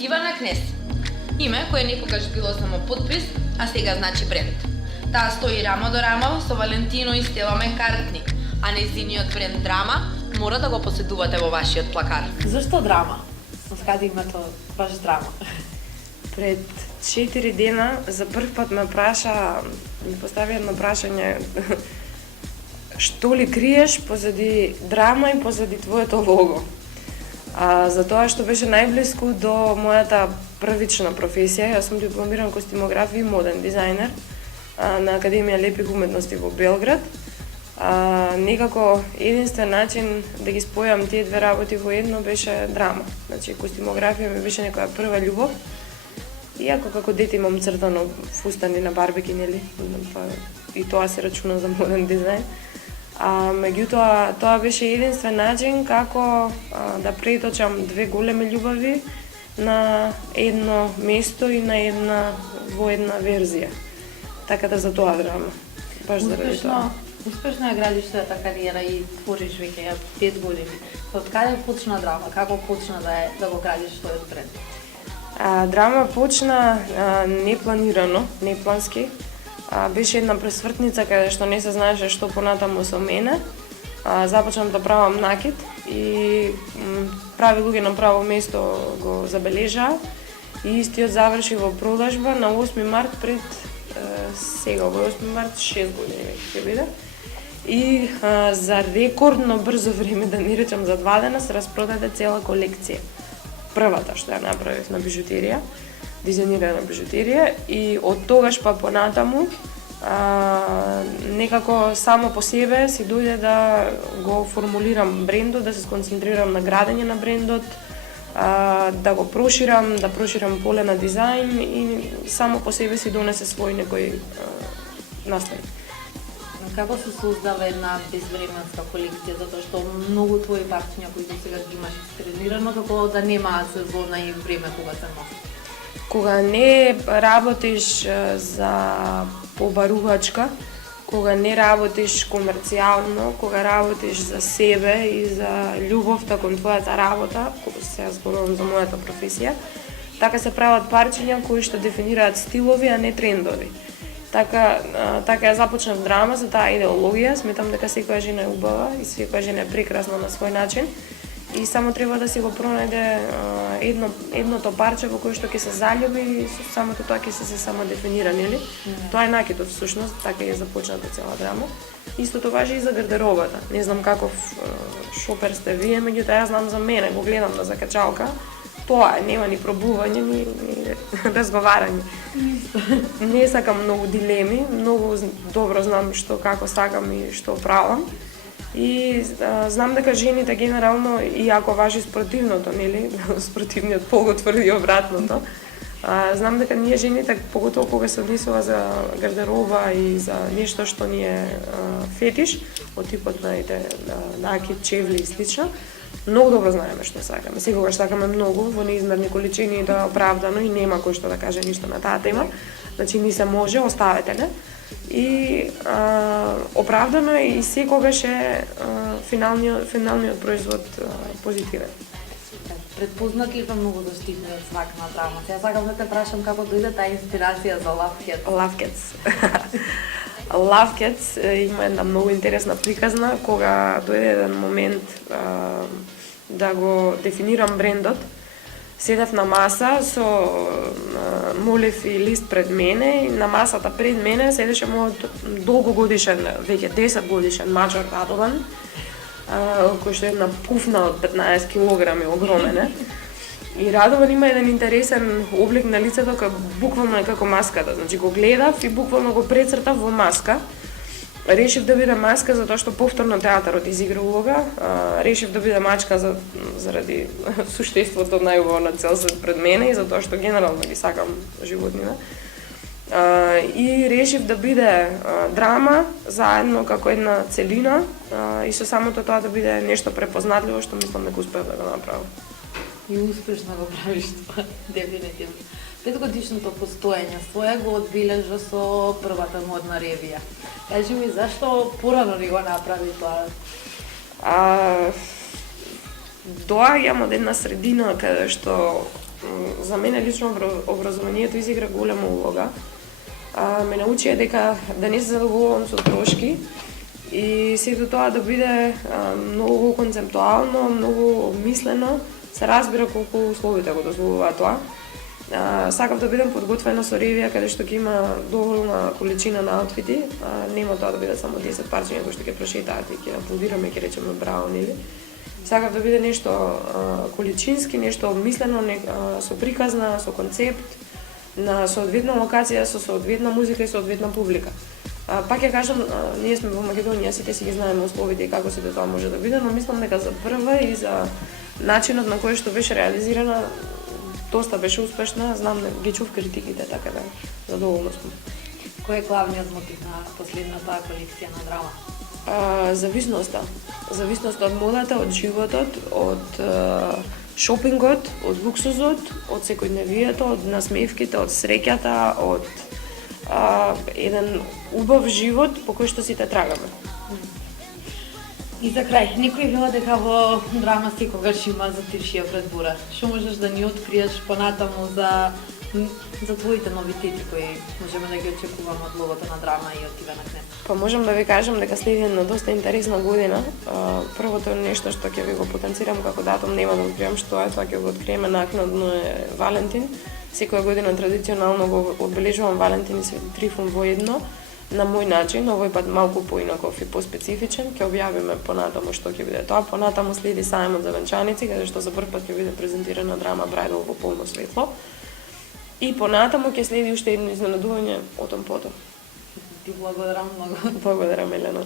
Ивана Кнес. Име кое некогаш било само подпис, а сега значи бренд. Таа стои рамо до рамо со Валентино и Стела Маккартни, а нејзиниот бренд Драма мора да го поседувате во вашиот плакар. Зашто Драма? Откаде името баш Драма? Пред 4 дена за прв пат ми постави едно прашање што ли криеш позади Драма и позади твоето лого. Затоа што беше најблиску до мојата првична професија. Јас сум дипломиран костюмограф и моден дизајнер на Академија лепих уметности во Белград. Некако единствен начин да ги спојам тие две работи во едно беше Драма. Значи костюмографија ми беше некоја прва љубов. Иако како дете имам цртано фустани на барбеки, нели? И тоа се рачуна за моден дизајн. Меѓутоа, тоа беше единствен начин како да преточам две големи љубави на едно место и во една верзија. Така да за тоа Драма. Баш заради тоа. Успешно ја градиш својата кариера и твориш веќе 5 години. Од каде почна Драма? Како почна да го градиш тој бренд? Драма почна непланирано, неплански. Беше една пресвртница каде што не се знаеше што понатаму со мене. Започнав да правам накид и прави луѓе на право место го забележаа и истиот заврши во продажба на 8 март пред сега, во 8 март 6 години ќе биде. И за рекордно брзо време, да не речам за 2 дена, се распродаде цела колекција. Првата што ја направив на бижутерија, дизајнирана бижутерија, и од тогаш па понатаму некако само по себе си дојде да го формулирам брендот, да се сконцентрирам на градење на брендот, да го проширам поле на дизајн и само по себе си донесе свој некој наслед. Како се создава една безвременска колекција, затоа што многу твои парчиња кои до сега ги имаш екстернирано, како да нема сезона и време кога се носи? Кога не работиш за побарувачка, кога не работиш комерцијално, кога работиш за себе и за љубовта кон твојата работа, кога се зборувам за мојата професија, така се прават парчиња кои што дефинираат стилови, а не трендови. Така ја започнав Драма за таа идеологија. Сметам дека секоја жена е убава и секоја жена е прекрасна на свој начин. И само треба да си го пронајде едното парче во кое што ќе се заљуби и самото тоа ќе се самодефинира, нели? Тоа е накидот всушност, така е започната цела Драма. Истото важи и за гардеробата. Не знам каков шопер сте вие, меѓутоа јас знам за мене, го гледам на закачалка. Тоа нема ни пробување, ни разговарање. Не сакам многу дилеми, многу добро знам што како сакам и што правам. И знам дека жените генерално, иако важи спротивното, нели, спротивниот пол го тврди обратното, знам дека ние жените, поготово кога се однесува за гардероба и за нешто што ни е фетиш, од типот на накид, чевли и слично, многу добро знаеме што сакаме. Секогаш сакаме многу, во неизмерни количини, и тоа е оправдано и нема кој што да каже ништо на таа тема. Значи ни се може, оставете не. И оправдано е и секогаш е финалниот производ позитивен. Предпознат ли многу да стигнат свак на Драма? Сега сакам да те прашам како дојде таа инспирација за Love Cats. Love Cats има една многу интересна приказна, кога дојде еден момент да го дефинирам брендот. Седев на маса со молив и лист пред мене и на масата пред мене седеше мојот долгогодишен, веќе 10 годишен мачор Радован, кој што е една пуфна од 15 килограми, огромен. И Радован има еден интересен облик на лицето, буквално е како маската. Значи го гледав и буквално го прецртав во маска. Решив да биде маска затоа што повторно театарот изигра улога. Решив да биде мачка заради суштеството најубаво на цел свет пред мене и затоа што генерално ги сакам животнина. И решив да биде Драма заедно како една целина и со самото тоа да биде нешто препознатливо што мислам дека успеав да го направам. И успешно го правиш тоа, дефинитивно. 5-годишното постоење своја го одбележа со првата модна ревија. Кажи ми, зашто порано ни го направи тоа? Доаѓам од една средина каде што за мене лично образованието изигра голема улога. Ме научи дека да не се задоволувам со трошки и сето тоа да биде многу концептуално, многу обмислено, се разбира колку условите го дозволуваат тоа. Сакав да бидам подготвена со ревија каде што ќе има доволна количина на аутфити, нема тоа да биде само 10 парчиња кои што ќе прошетаат и ќе аплодираме, ќе речеме браво, нели? Сакав да биде нешто количински, нешто обмислено, со приказна, со концепт, на соодветна локација, со соодветна музика и соодветна публика. Пак ја кажам, ние сме во Македонија, сите си ги знаеме условите и како сите тоа може да биде, но мислам дека за прва и за начинот на кој што беше реализирана, доста беше успешна, знам да ги чув критиките, така да задоволна сум. Кој е главниот мотив на последната колекција на драма? Зависноста. Зависноста од модата, од животот, од шопингот, од луксузот, од секојдневието, од насмевките, од среќата, од еден убав живот по кој што сите трагаме. И за крај, некој вела дека во драма секогаш има затишија пред бура. Што можеш да ни откриеш понатаму за твоите новитети кои можеме да ги очекуваме од логото на драма и од тебе на Кнес? Па можам да ви кажам дека следи една доста интересна година. Првото нешто што ќе ви го потенцирам како датум, нема да откриам што е, тоа ќе го откриеме накнадно, е Валентин. Секоја година традиционално го одбележувам Валентин и Свети Трифун воедно, на мој начин, овој пат малку поинаков и поспецифичен. Ќе објавиме понатаму што ќе биде тоа. Понатаму следи сајмот за венчаници, каде што за прв пат ќе биде презентирана драма Брајдол во полно светло. И понатаму ќе следи уште едно изненадување отом потом. Ти благодарам многу. Благодарам, Елена.